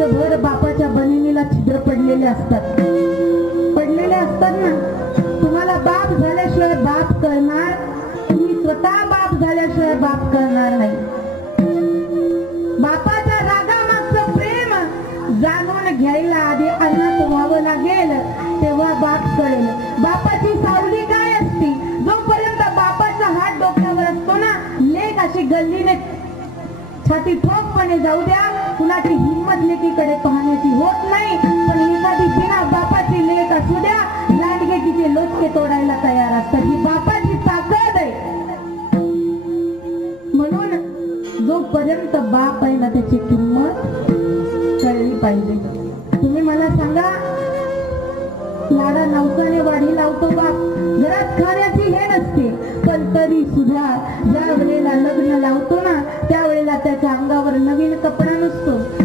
वर्षभर बापाच्या बनिनीला छिद्र पडलेले असतात ना. तुम्हाला बाप झाल्याशिवाय बाप करणार, तुम्ही स्वतः बाप झाल्याशिवाय बाप करणार नाही. बापाच्या रागामागचं प्रेम जाणून घ्यायला आधी अनाथ व्हावं लागेल, तेव्हा बाप कळेल. बापाची सावली काय असती? जोपर्यंत बापाचा हात डोक्यावर असतो ना, लेक अशी गल्लीने छाती ठोकपणे जाऊ द्या, कुणाची हिंमत लेकीकडे पाहण्याची होत नाही. पण एखादी बिना बापाची लेक असू द्या, लांडगे तिचे लोचके तोडायला तयार असतात. ही बापाची ताकद आहे. म्हणून जोपर्यंत बाप आहे ना, त्याची किंमत कळली पाहिजे. तुम्ही मला सांगा, लाडा नवसाने वाढी लावतो बाप, घरात खाण्याची हे नसते, पण तरी सुद्धा ज्या वेळेला लग्न लावतो ना, त्यावेळेला त्याच्या अंगावर नवीन कपडा नसतो,